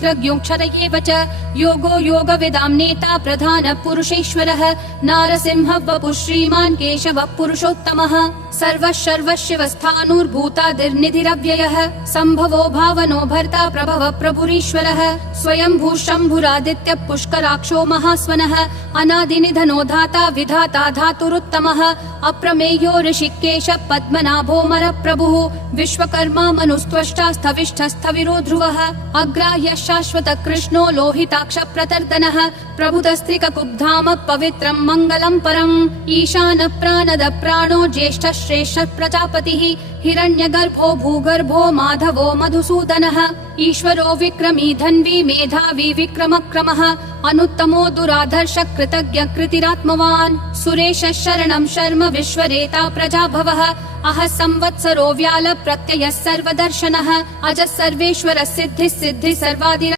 त्रज्ञोऽक्षर एव च योगो योगविदां नेता प्रधान पुरुषेश्वरः नारसिंह वपुः श्रीमान् केशवः पुरुषोत्तमः सर्वशर्वशिवस्थाणुर्भूतादिर्निधिरव्ययः सम्भवो भावनो भर्ता प्रभवः प्रभुरीश्वरः स्वयंभू शम्भुरादित्यः पुष्कराक्षो महास्वनः अनादिनिधनो धाता विधाता धातुरुत्तमः अप्रमेयो ऋषिकेशः पद्मनाभो मरप्रभुः विश्वकर्मा मनुस्त्वष्टा स्थविष्ठस्थविरो ध्रुवः अग्राह्य शाश्वत कृष्णो लोहिताक्ष प्रतर्दनः प्रभुतस्त्रिककुब्धाम पवित्रं मङ्गलं परम् ईशान प्राणद प्राणो ज्येष्ठ श्रेष्ठ प्रजापतिः हिरण्यगर्भो भूगर्भो माधवो मधुसूदनः ईश्वरो विक्रमी धन्वी मेधावी विक्रमक्रमः अनुत्तमो दुराधर्ष कृतज्ञ कृतिरात्मवान् सुरेश शरणं शर्म विश्वरेता प्रजाभवः अह संवत्सरो व्याल प्रत्ययः सर्वदर्शनः अजः सर्वेश्वर सिद्धिः सर्वादि